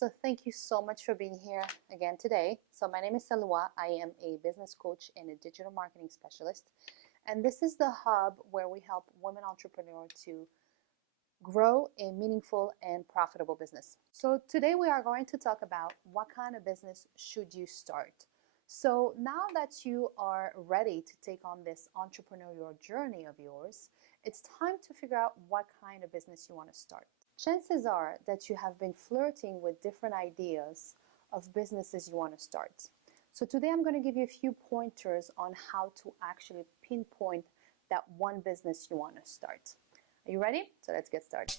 So thank you so much for being here again today. So my name is Salwa. I am a business coach and a digital marketing specialist. And this is the hub where we help women entrepreneurs to grow a meaningful and profitable business. So today we are going to talk about what kind of business should you start. So now that you are ready to take on this entrepreneurial journey of yours, it's time to figure out what kind of business you want to start. Chances are that you have been flirting with different ideas of businesses you want to start. So today I'm going to give you a few pointers on how to actually pinpoint that one business you want to start. Are you ready? So let's get started.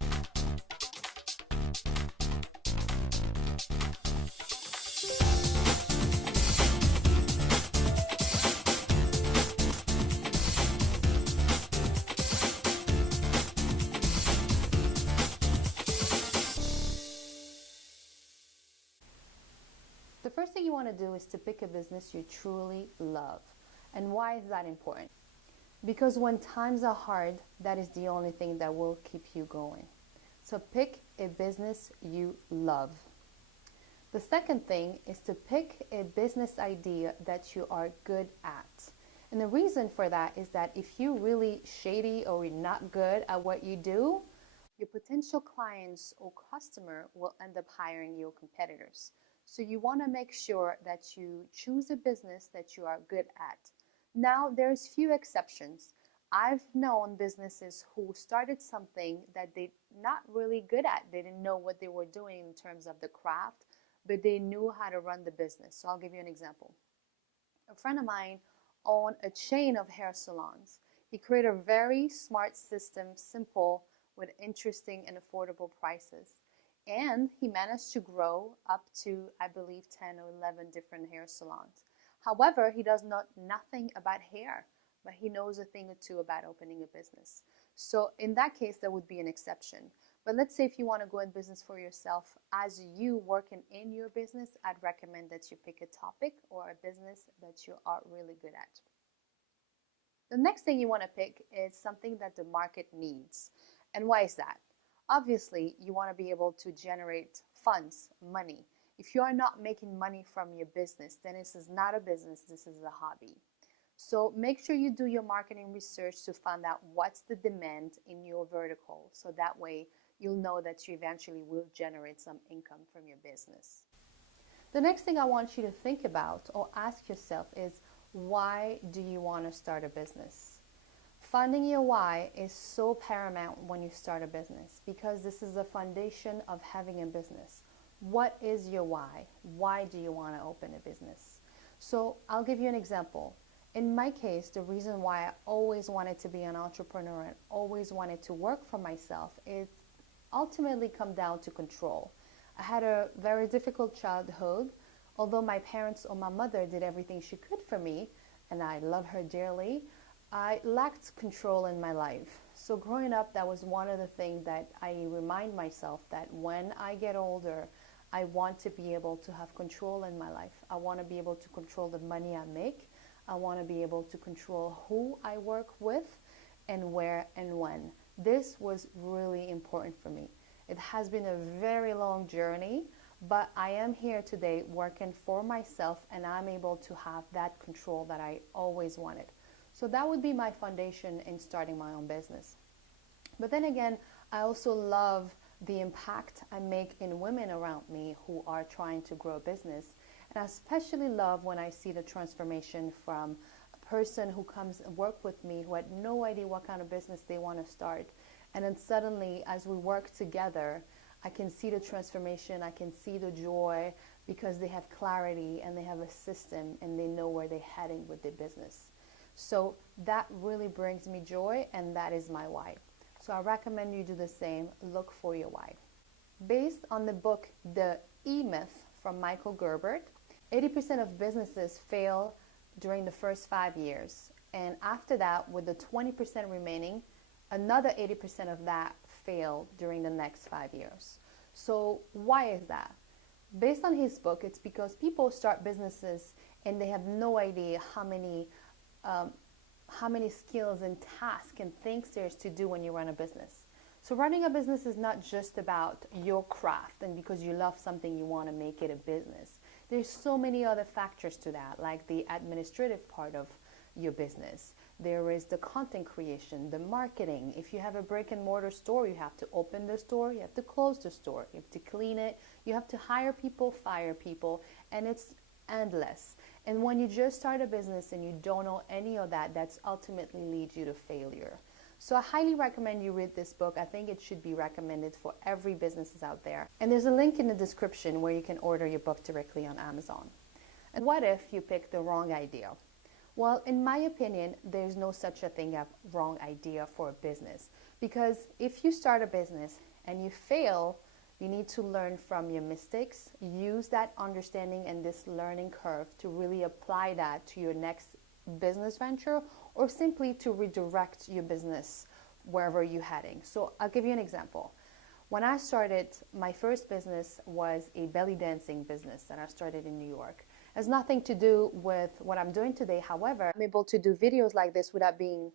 The first thing you want to do is to pick a business you truly love. And why is that important? Because when times are hard, that is the only thing that will keep you going. So pick a business you love. The second thing is to pick a business idea that you are good at. And the reason for that is that if you're really shady or you're not good at what you do, your potential clients or customer will end up hiring your competitors. So you want to make sure that you choose a business that you are good at. Now, there's few exceptions. I've known businesses who started something that they're not really good at. They didn't know what they were doing in terms of the craft, but they knew how to run the business. So I'll give you an example. A friend of mine owned a chain of hair salons. He created a very smart system, simple, with interesting and affordable prices. And he managed to grow up to, I believe, 10 or 11 different hair salons. However, he does know nothing about hair, but he knows a thing or two about opening a business. So in that case, that would be an exception. But let's say if you want to go in business for yourself, as you working in your business, I'd recommend that you pick a topic or a business that you are really good at. The next thing you want to pick is something that the market needs. And why is that? Obviously, you want to be able to generate funds, money. If you are not making money from your business, then this is not a business, this is a hobby. So make sure you do your marketing research to find out what's the demand in your vertical. So that way you'll know that you eventually will generate some income from your business. The next thing I want you to think about or ask yourself is, why do you want to start a business? Finding your why is so paramount when you start a business because this is the foundation of having a business. What is your why? Why do you want to open a business? So I'll give you an example. In my case, the reason why I always wanted to be an entrepreneur and always wanted to work for myself is ultimately come down to control. I had a very difficult childhood. Although my parents or my mother did everything she could for me, and I love her dearly, I lacked control in my life. So growing up, that was one of the things that I remind myself that when I get older, I want to be able to have control in my life. I want to be able to control the money I make. I want to be able to control who I work with and where and when. This was really important for me. It has been a very long journey, but I am here today working for myself and I'm able to have that control that I always wanted. So that would be my foundation in starting my own business. But then again, I also love the impact I make in women around me who are trying to grow a business. And I especially love when I see the transformation from a person who comes and work with me who had no idea what kind of business they want to start. And then suddenly, as we work together, I can see the transformation, I can see the joy because they have clarity and they have a system and they know where they're heading with their business. So that really brings me joy, and that is my why. So I recommend you do the same. Look for your why. Based on the book The E-Myth from Michael Gerbert, 80% of businesses fail during the first 5 years. And after that, with the 20% remaining, another 80% of that fail during the next 5 years. So why is that? Based on his book, it's because people start businesses and they have no idea how many skills and tasks and things there's to do when you run a business. So running a business is not just about your craft and because you love something you want to make it a business. There's so many other factors to that, like the administrative part of your business. There is the content creation, the marketing. If you have a brick and mortar store, you have to open the store, you have to close the store, you have to clean it, you have to hire people, fire people, and it's endless. And when you just start a business and you don't know any of that, that's ultimately leads you to failure. So I highly recommend you read this book. I think it should be recommended for every business out there. And there's a link in the description where you can order your book directly on Amazon. And what if you pick the wrong idea? Well, in my opinion, there's no such a thing as wrong idea for a business. Because if you start a business and you fail, you need to learn from your mistakes, use that understanding and this learning curve to really apply that to your next business venture, or simply to redirect your business wherever you're heading. So I'll give you an example. When I started, my first business was a belly dancing business that I started in New York. It has nothing to do with what I'm doing today. However, I'm able to do videos like this without being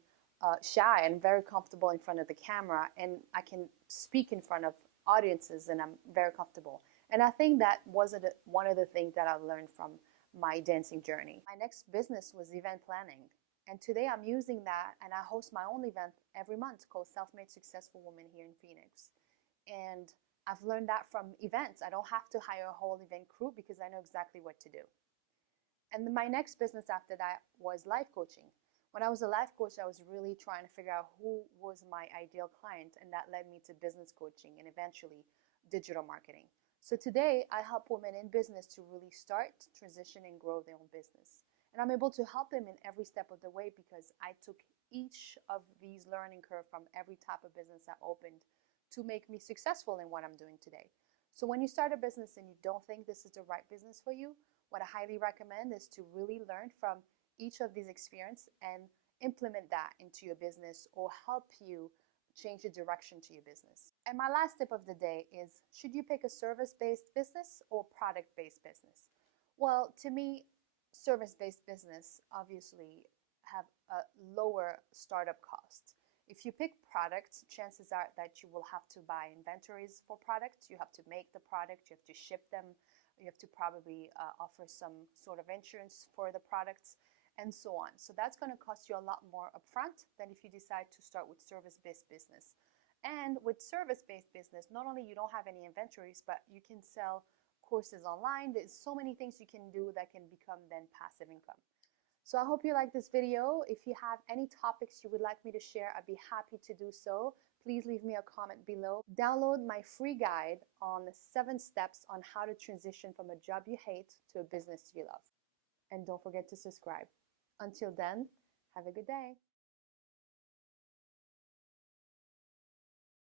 shy and very comfortable in front of the camera, and I can speak in front of audiences and I'm very comfortable. And I think that was one of the things that I've learned from my dancing journey. My next business was event planning. And today I'm using that and I host my own event every month called Self-Made Successful Women here in Phoenix. And I've learned that from events. I don't have to hire a whole event crew because I know exactly what to do. And my next business after that was life coaching. When I was a life coach, I was really trying to figure out who was my ideal client, and that led me to business coaching and eventually digital marketing. So today, I help women in business to really start, transition, and grow their own business. And I'm able to help them in every step of the way because I took each of these learning curve from every type of business I opened to make me successful in what I'm doing today. So when you start a business and you don't think this is the right business for you, what I highly recommend is to really learn from each of these experiences and implement that into your business or help you change the direction to your business. And my last tip of the day is, should you pick a service-based business or product-based business? Well, to me, service-based business obviously have a lower startup cost. If you pick products, chances are that you will have to buy inventories for products, you have to make the product, you have to ship them, you have to probably offer some sort of insurance for the products, and so on. So that's going to cost you a lot more upfront than if you decide to start with service-based business. And with service-based business, not only you don't have any inventories, but you can sell courses online. There's so many things you can do that can become then passive income. So I hope you like this video. If you have any topics you would like me to share, I'd be happy to do so. Please leave me a comment below. Download my free guide on 7 steps on how to transition from a job you hate to a business you love. And don't forget to subscribe. Until then, have a good day.